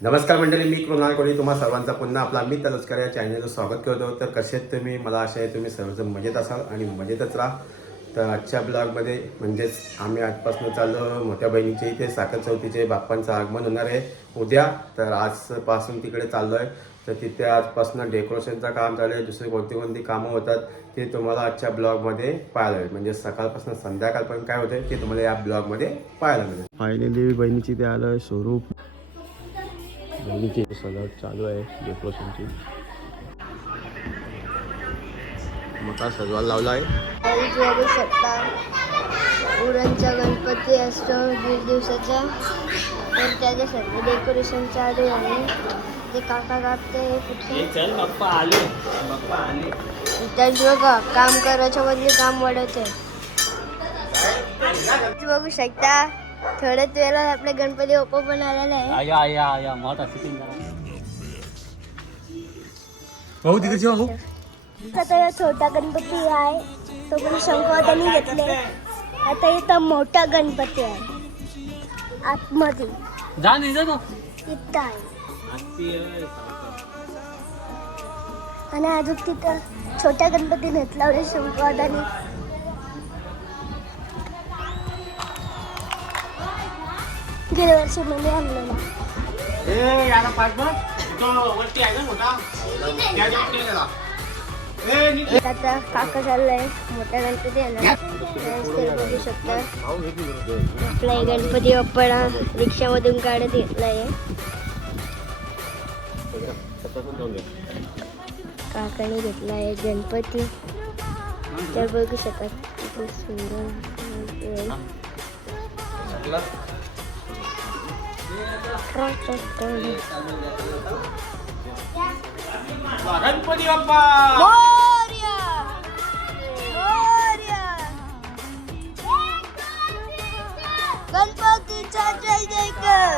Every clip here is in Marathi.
नमस्कार मंडळी मी कृणाल कोळी. तुम्हा सर्वांचा पुन्हा आपला मी तलस्कर या चॅनलचं स्वागत करतो. तर कसे तुम्ही? मला आशा आहे तुम्ही सर्वजण मजेत असाल आणि मजेतच राहा. तर आजच्या ब्लॉगमध्ये म्हणजेच आम्ही आजपासून चाललो. मोठ्या बहिणीचे इथे साखर चौथीचे बाप्पांचं आगमन होणार आहे. उद्या तर आजपासून तिकडे चाललो आहे तर तिथे आजपासून डेकोरेशनचं काम चालू आहे. दुसरी कोणती कोणती कामं होतात ते तुम्हाला आजच्या ब्लॉगमध्ये पाहायला मिळेल म्हणजे सकाळपासून संध्याकाळपर्यंत काय होते ते तुम्हाला या ब्लॉगमध्ये पाहायला मिळेल फायनली बहिणीची ते आलं स्वरूप. बहिणीची सजावट चालू आहे डेकोरेशनची. मोठा सजवायला लावला आहे. बघू शकता उरणचा गणपती असतो दीड दिवसाचा. तर त्याचे सर्व डेकोरेशन चालू आहे. ते काका कापते कुठे? चल बाप्पा आले. बाप्पा आले. त्याच बघा काम करायच्या बदली काम वाढवते बघू शकता. थोड्याच वेळात आपले गणपती ओपो पण आलेला आहे. आया आया आया मत असं भाऊ तिकडे भाऊ. आता या छोटा गणपती आहे. तो पण शंकरवादानी घेतले आता इथं मोठा गणपती आहे. आतमध्ये. जा नाही जा तो इथं आहे. आणि अजून तिथं छोट्या गणपती घेतला शंकरवादानी गेल्या वर्षी मध्ये आणलेला आता काका चाललाय मोठा गणपती आहे ना ते बघू शकता आपला गणपती बाप्पाला रिक्षामधून काढत घेतलाय काकाने घेतला आहे गणपती तर बघू शकत किती सुंदर आहे. गणपती बाप्पा मोरया! मोरया! गणपतीचा जय जयकार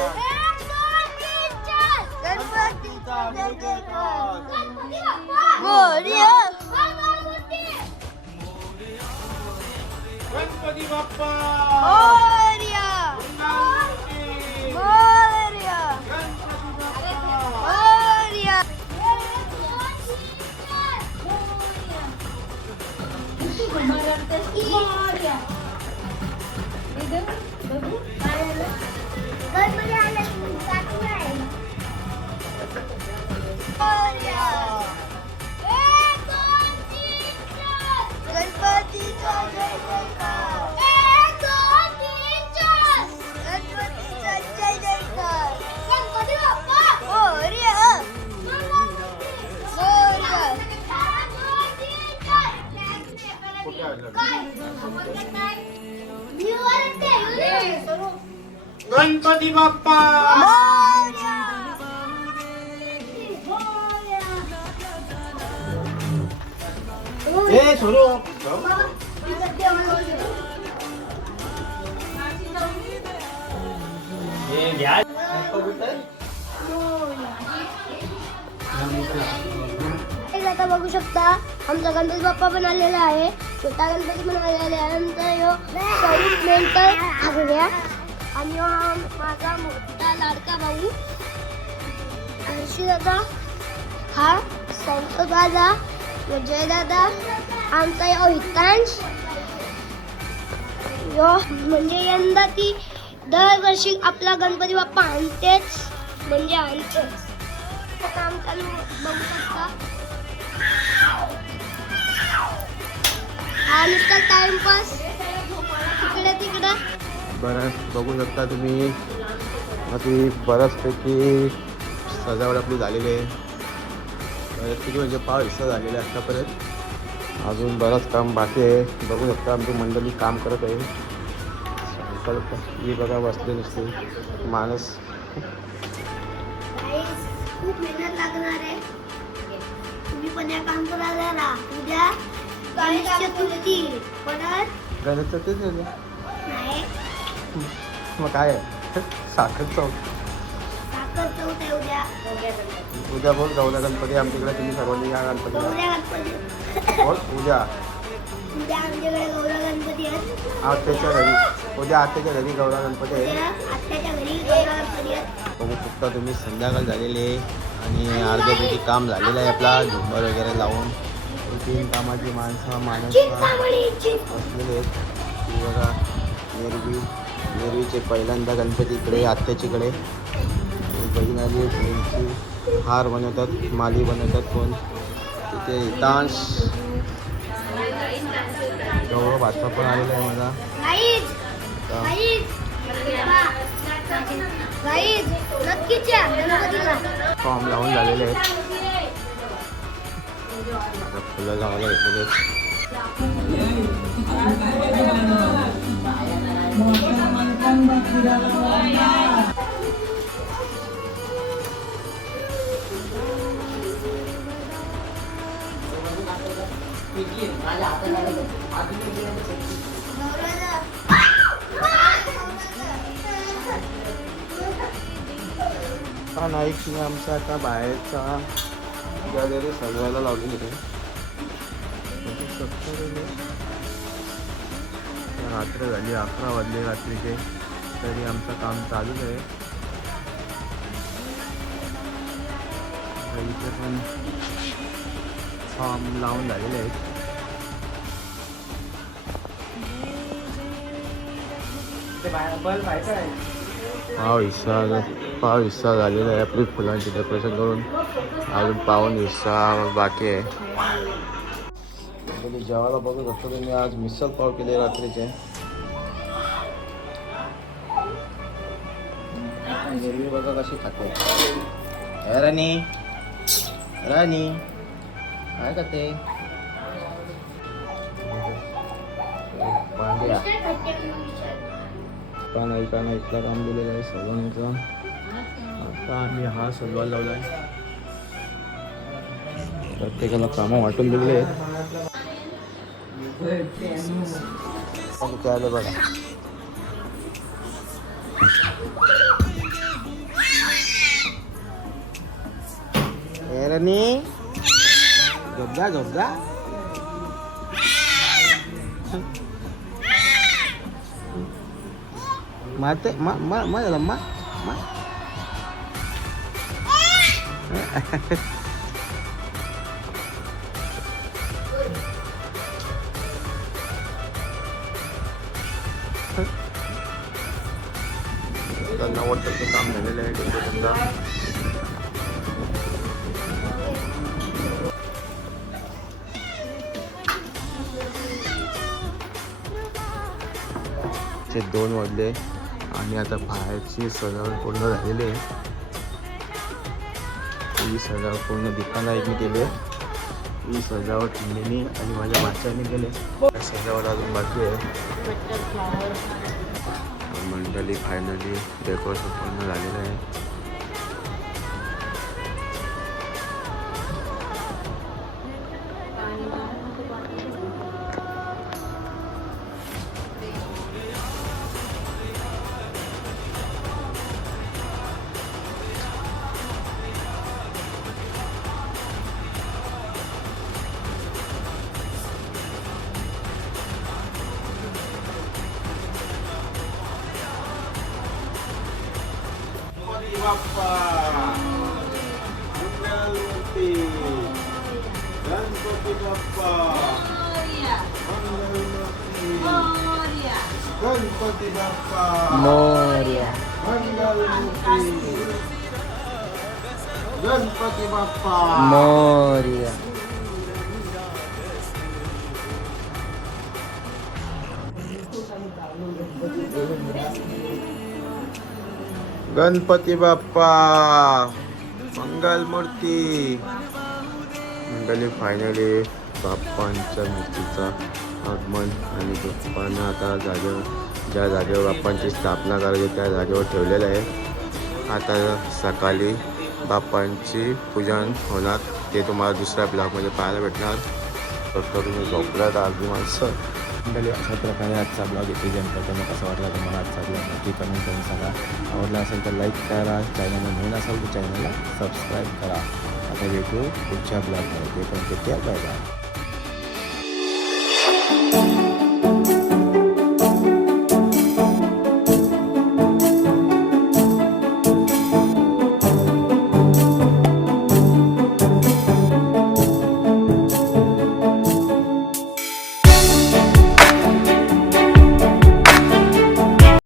गणपतीचा जय जयकार Santos Gloria. Dito? Bago? Para na. Gawin mo go, teacher! ए स्वरूप घ्या आता बघू शकता आमचा गणपती बाप्पा पण आलेला आहे छोटा गणपती पण आलेला आहे नंतर ह्यो स्वरूप मेंटर आगड्या आणि माझा मोठा लाडका भाऊ हर्षी दादा हा संत दादा विजय दादा आमचा या हितांश म्हणजे यंदा ती दरवर्षी आपला गणपती बाप्पा आणतेच म्हणजे आणतेच. काम चालू बघू शकता. हा नुसता टाइमपास तिकडे तिकडे. बरं बघू शकता तुम्ही. अशी बऱ्याचपैकी सजावट आपली झालेली आहे. बऱ्याचपैकी म्हणजे पाव हिस्सा झालेला आहे आत्तापर्यंत अजून बरंच काम बाकी आहे. बघू शकता आमची मंडळी काम करत आहे. ही बघा बसले नुसते. माणूस. खूप मेहनत लागणार आहे. तुम्ही पण या काम करायला राहा उद्या गणेश चतुर्थी मग काय आहे? साखर चौक. चौथ आहे उद्या. उद्या बोल गौरा गणपती. आमच्याकडे तुम्ही सर्वांनी या गणपतीला. गौऱ्या गणपती. बोल उद्या. उद्या आमच्याकडे गौरा गणपती आहेत आत्याच्या घरी. उद्या आत्याच्या घरी गौरा गणपती आहे. उद्या आत्याच्या घरी गौरा गणपती आहेत बघू शकता तुम्ही संध्याकाळ झालेली आहे आणि अर्ध्यापैकी काम झालेलं आहे आपला झुंबर वगैरे लावून. तीन कामाची माणसं माणूस चिंतामणी चिंत बसलेले आहेत. ती बघा नेरवी नेरवीचे पहिल्यांदा गणपती इकडे आत्याचीकडे. आणि बहीण आली त्यांची हार बनवतात माली बनवतात कोण तिथे हितांश गौरव भातचा पण आलेला आहे गणपतीला. फॉर्म लावून झालेले आहेत. आता फुलं लावायला घेतलेले आहेत हा की आमचा आता बाहेरचा गॅलरी सजवायला लावली आहे. रात्र झाली अकरा वाजले रात्रीचे. तरी आमचं काम चालूच आहे. इथे पण फॉर्म लावून झालेले आहेत. पाव हिस्सा पाव हिस्सा झालेला आहे आपली फुलांची डेकोरेशन करून. अजून पावन हिस्सा बाकी आहे. जेवायला बघू शकतो तुम्ही आज मिसल पाव केले रात्रीचे. बघा कशी खाते. राणी. राणी. काय खाते? पांड्या का नाही का नाही काम दिलेलं आहे सगळ्यांचा आता आम्ही हा सलवार लावला आहे प्रत्येकाला कामं वाटून दिले आहेत. आलं बघा. ए राणी झोपदा झोपजा mate ma ma ma là ma ma आता नव्वद टक्के काम झालेलं आहे डेकोरेशनचा चे दोन वाजले आणि आता बाहेरची सजावट पूर्ण झालेली आहे. ही सजावट पूर्ण दुकानाने केली आहे. ही सजावट हिंदीने आणि माझ्या भाच्याने केले सजावट अजून बाकी आहे. मंडळी फायनली डेकोरेशन पूर्ण झालेलं आहे. बाप्पा मंगलमूर्ती गणपती बाप्पा मंगलमूर्ती गणपती बाप्पा मोर्या मंगलमूर्ती गणपती बाप्पा मोर्या गणपती बाप्पा! मंगल मूर्ती मंडळी फायनली बाप्पांच्या मूर्तीचा आगमन आणि बाप्पांना आता जागेवर ज्या जागेवर बाप्पांची स्थापना करायची त्या जागेवर ठेवलेलं आहे. आता सकाळी बाप्पांची पूजन होणार. ते तुम्हाला दुसऱ्या ब्लॉगमध्ये पाहायला भेटणार. तर तुम्ही झोपल्यात आधी माणसं. मंडळी अशा प्रकारे आजचा ब्लॉग येथे करतो मग कसा वाटला तुम्हाला आजचा ब्लॉग नक्की कमेंट करून सांगा. आवडला असेल तर लाईक करा. चॅनलला नवीन असाल तर चॅनलला सबस्क्राईब करा. आता भेटू पुढच्या ब्लॉगमध्ये ते पण ते बाय बाय